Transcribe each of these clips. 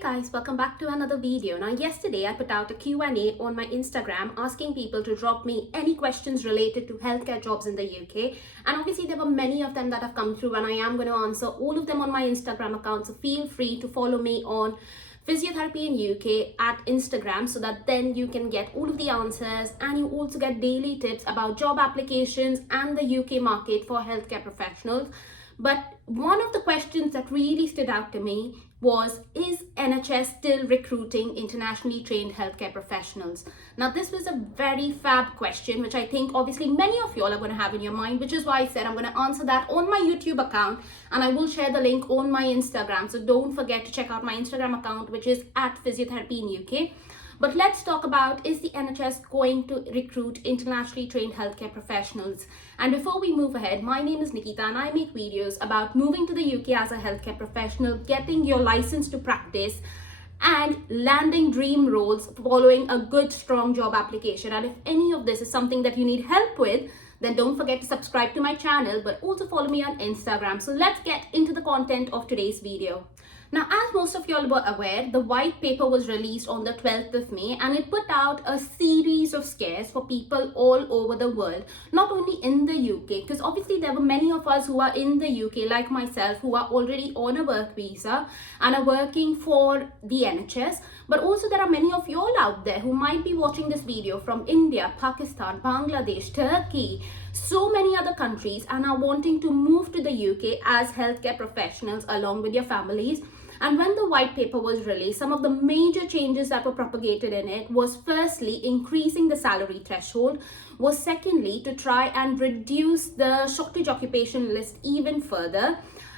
Guys, welcome back to another video. Now yesterday I put out a Q&A on my Instagram asking people to drop me any questions related to healthcare jobs in the UK, and obviously there were many of them that have come through and I am going to answer all of them on my Instagram account, so feel free to follow me on Physiotherapy in UK at Instagram so that then you can get all of the answers, and you also get daily tips about job applications and the UK market for healthcare professionals. But one of the questions that really stood out to me was, is NHS still recruiting internationally trained healthcare professionals? Now, this was a very fab question, which I think obviously many of you all are going to have in your mind, which is why I said I'm going to answer that on my YouTube account, and I will share the link on my Instagram. So don't forget to check out my Instagram account, which is at Physiotherapy in UK. But let's talk about, is the NHS going to recruit internationally trained healthcare professionals? And before we move ahead, my name is Nikita and I make videos about moving to the UK as a healthcare professional, getting your license to practice, and landing dream roles following a good, strong job application. And if any of this is something that you need help with, then don't forget to subscribe to my channel, but also follow me on Instagram. So let's get into the content of today's video. Now, as most of you all were aware, the white paper was released on the 12th of May, and it put out a series of scares for people all over the world, not only in the UK, because obviously there were many of us who are in the UK, like myself, who are already on a work visa and are working for the NHS, but also there are many of you all out there who might be watching this video from India, Pakistan, Bangladesh, Turkey, so many other countries, and are wanting to move to the UK as healthcare professionals along with your families. And when the white paper was released, some of the major changes that were propagated in it was, firstly, increasing the salary threshold, was secondly, to try and reduce the shortage occupation list even further,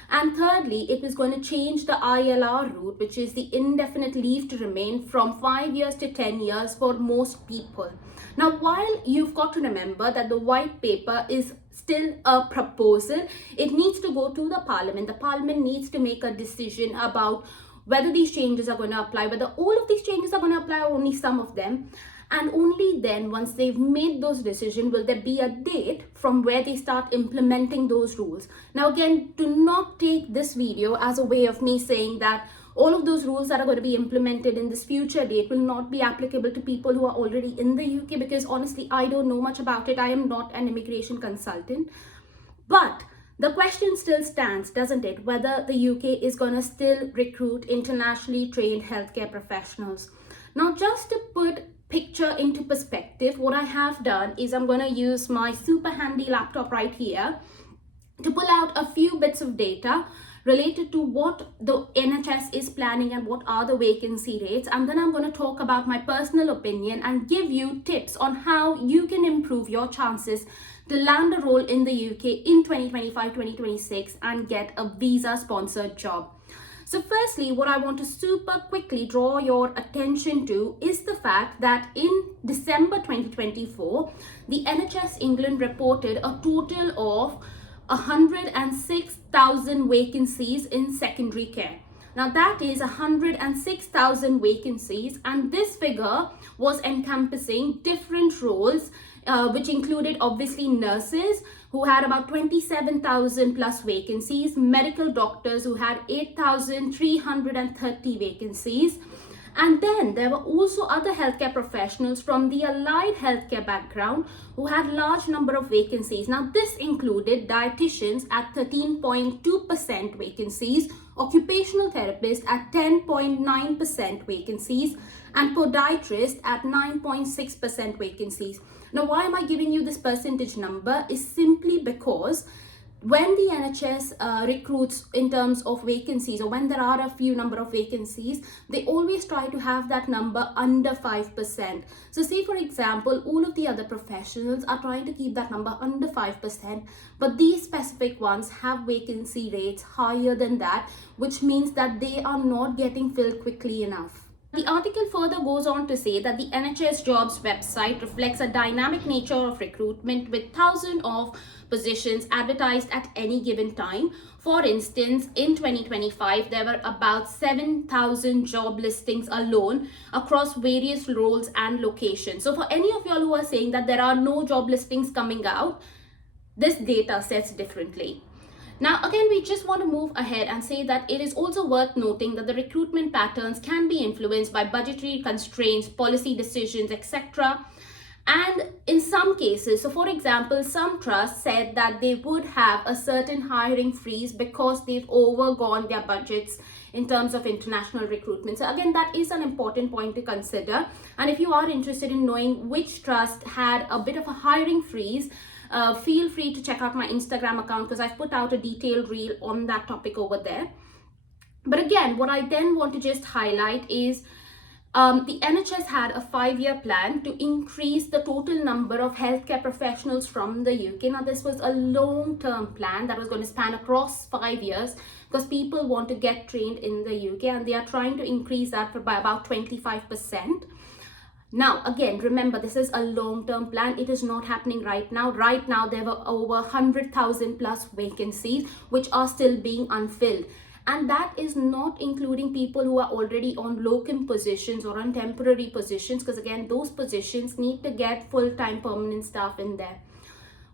and thirdly, it was going to change the ILR route, which is the indefinite leave to remain, from 5 years to 10 years for most people. Now, while you've got to remember that the white paper is still a proposal, it needs to go to the Parliament. The Parliament needs to make a decision about whether these changes are going to apply, whether all of these changes are going to apply or only some of them. And only then, once they've made those decisions, will there be a date from where they start implementing those rules. Now, again, do not take this video as a way of me saying that all of those rules that are going to be implemented in this future date will not be applicable to people who are already in the UK, because honestly, I don't know much about it. I am not an immigration consultant. But the question still stands, doesn't it? Whether the UK is going to still recruit internationally trained healthcare professionals. Now, just to put picture into perspective, what I have done is I'm going to use my super handy laptop right here to pull out a few bits of data related to what the NHS is planning and what are the vacancy rates, and then I'm going to talk about my personal opinion and give you tips on how you can improve your chances to land a role in the UK in 2025-2026 and get a visa sponsored job. So firstly, what I want to super quickly draw your attention to is the fact that in December 2024, the NHS England reported a total of 106,000 vacancies in secondary care. Now that is 106,000 vacancies, and this figure was encompassing different roles, which included obviously nurses who had about 27,000 plus vacancies, medical doctors who had 8,330 vacancies, and then there were also other healthcare professionals from the allied healthcare background who had large number of vacancies. Now this included dietitians at 13.2% vacancies, occupational therapists at 10.9% vacancies, and podiatrists at 9.6% vacancies. Now, why am I giving you this percentage number? Is simply because when the NHS recruits in terms of vacancies, or when there are a few number of vacancies, they always try to have that number under 5%. So say, for example, all of the other professionals are trying to keep that number under 5%, but these specific ones have vacancy rates higher than that, which means that they are not getting filled quickly enough. The article further goes on to say that the NHS JOBS website reflects a dynamic nature of recruitment with thousands of positions advertised at any given time. For instance, in 2025, there were about 7,000 job listings alone across various roles and locations. So for any of y'all who are saying that there are no job listings coming out, this data says differently. Now, again, we just want to move ahead and say that it is also worth noting that the recruitment patterns can be influenced by budgetary constraints, policy decisions, etc. And in some cases, so for example, some trusts said that they would have a certain hiring freeze because they've overgone their budgets in terms of international recruitment. So again, that is an important point to consider. And if you are interested in knowing which trust had a bit of a hiring freeze, feel free to check out my Instagram account because I've put out a detailed reel on that topic over there. But again, what I then want to just highlight is the NHS had a 5-year plan to increase the total number of healthcare professionals from the UK. Now, this was a long-term plan that was going to span across 5 years because people want to get trained in the UK and they are trying to increase that by about 25%. Now, again, remember, this is a long-term plan. It is not happening right now. Right now, there were over 100,000 plus vacancies, which are still being unfilled. And that is not including people who are already on locum positions or on temporary positions, because again, those positions need to get full-time permanent staff in there.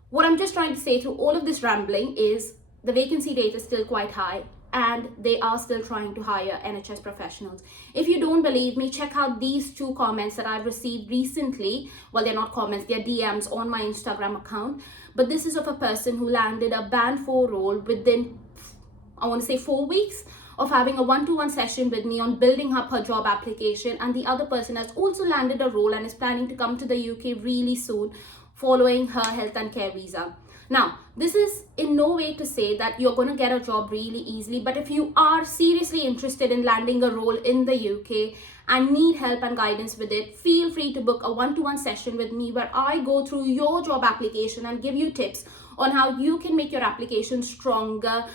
What I'm just trying to say through all of this rambling is the vacancy rate is still quite high, and they are still trying to hire NHS professionals. If you don't believe me, check out these 2 comments that I've received recently. Well, they're not comments, they're DMs on my Instagram account. But this is of a person who landed a band 4 role within, I want to say 4 weeks of having a 1-to-1 session with me on building up her job application. And the other person has also landed a role and is planning to come to the UK really soon following her health and care visa. Now, this is in no way to say that you're going to get a job really easily, but if you are seriously interested in landing a role in the UK and need help and guidance with it, feel free to book a 1-to-1 session with me where I go through your job application and give you tips on how you can make your application stronger,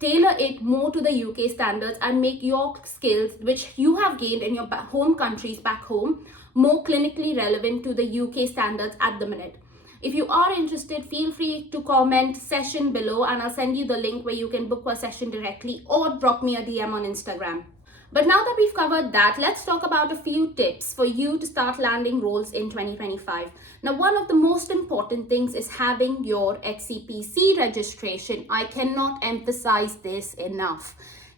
tailor it more to the UK standards, and make your skills, which you have gained in your home countries back home, more clinically relevant to the UK standards at the minute. If you are interested, feel free to comment session below and I'll send you the link where you can book a session directly or drop me a DM on Instagram. But now that we've covered that, let's talk about a few tips for you to start landing roles in 2025. Now, one of the most important things is having your HCPC registration. I cannot emphasize this enough.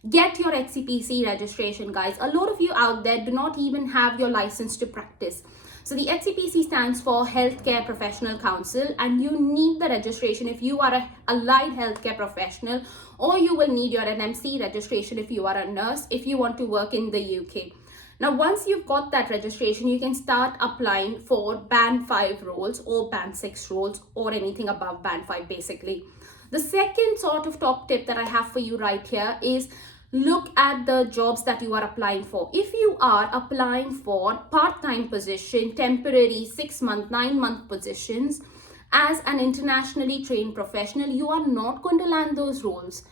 Get your HCPC registration, guys. A lot of you out there do not even have your license to practice. So the HCPC stands for Healthcare Professional Council, and you need the registration if you are a allied healthcare professional, or you will need your NMC registration if you are a nurse, if you want to work in the UK. Now, once you've got that registration, you can start applying for band 5 roles or band 6 roles or anything above band 5 basically. The second sort of top tip that I have for you right here is look at the jobs that you are applying for. If you are applying for part-time position, temporary 6-month, 9-month positions as an internationally trained professional, you are not going to land those roles.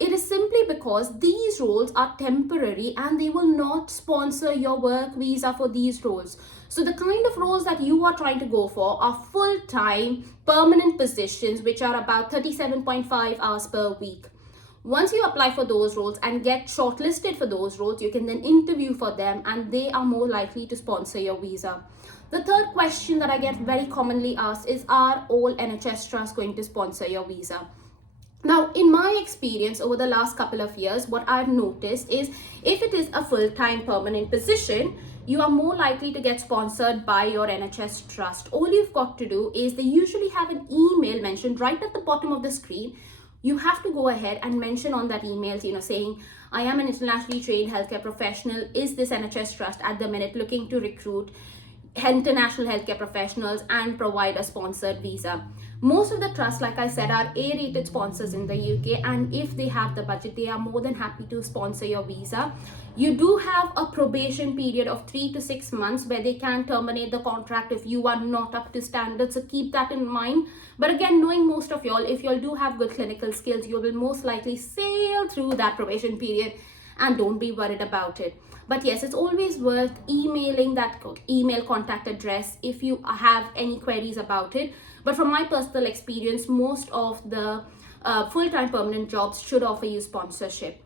It is simply because these roles are temporary and they will not sponsor your work visa for these roles. So the kind of roles that you are trying to go for are full-time permanent positions, which are about 37.5 hours per week. Once you apply for those roles and get shortlisted for those roles, you can then interview for them and they are more likely to sponsor your visa. The third question that I get very commonly asked is, are all NHS trusts going to sponsor your visa? Now, in my experience over the last couple of years, what I've noticed is if it is a full-time permanent position, you are more likely to get sponsored by your NHS trust. All you've got to do is they usually have an email mentioned right at the bottom of the screen. You have to go ahead and mention on that email, saying, I am an internationally trained healthcare professional. Is this NHS trust at the minute looking to recruit international healthcare professionals and provide a sponsored visa? Most of the trusts, like I said, are A-rated sponsors in the UK, and if they have the budget, they are more than happy to sponsor your visa. You do have a probation period of 3 to 6 months where they can terminate the contract if you are not up to standard, so keep that in mind. But again, knowing most of y'all, if y'all do have good clinical skills, you will most likely sail through that probation period and don't be worried about it. But yes, it's always worth emailing that email contact address if you have any queries about it. But from my personal experience, most of the full-time permanent jobs should offer you sponsorship.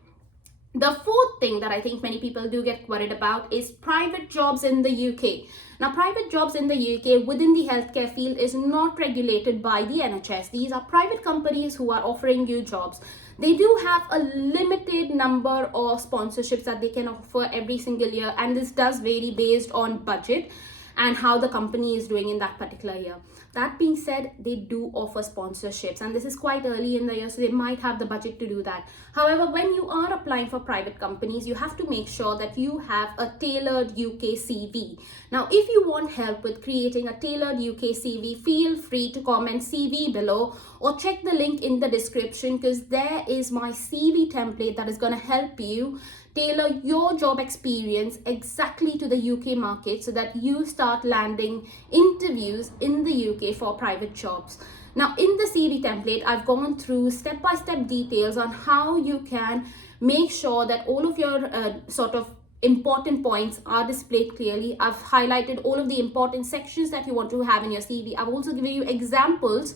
The fourth thing that I think many people do get worried about is private jobs in the UK. Now, private jobs in the UK within the healthcare field is not regulated by the NHS. These are private companies who are offering you jobs. They do have a limited number of sponsorships that they can offer every single year, and this does vary based on budget and how the company is doing in that particular year. That being said, they do offer sponsorships, and this is quite early in the year, so they might have the budget to do that. However, when you are applying for private companies, you have to make sure that you have a tailored UK CV. Now, if you want help with creating a tailored UK CV, feel free to comment CV below or check the link in the description, because there is my CV template that is going to help you tailor your job experience exactly to the UK market so that you start landing interviews in the UK for private jobs. Now, in the CV template, I've gone through step-by-step details on how you can make sure that all of your sort of important points are displayed clearly. I've highlighted all of the important sections that you want to have in your CV. I've also given you examples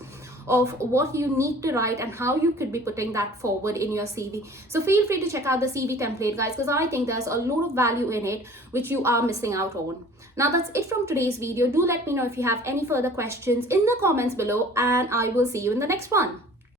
of what you need to write and how you could be putting that forward in your CV. So feel free to check out the CV template, guys, because I think there's a lot of value in it which you are missing out on. Now, that's it from today's video. Do let me know if you have any further questions in the comments below, and I will see you in the next one.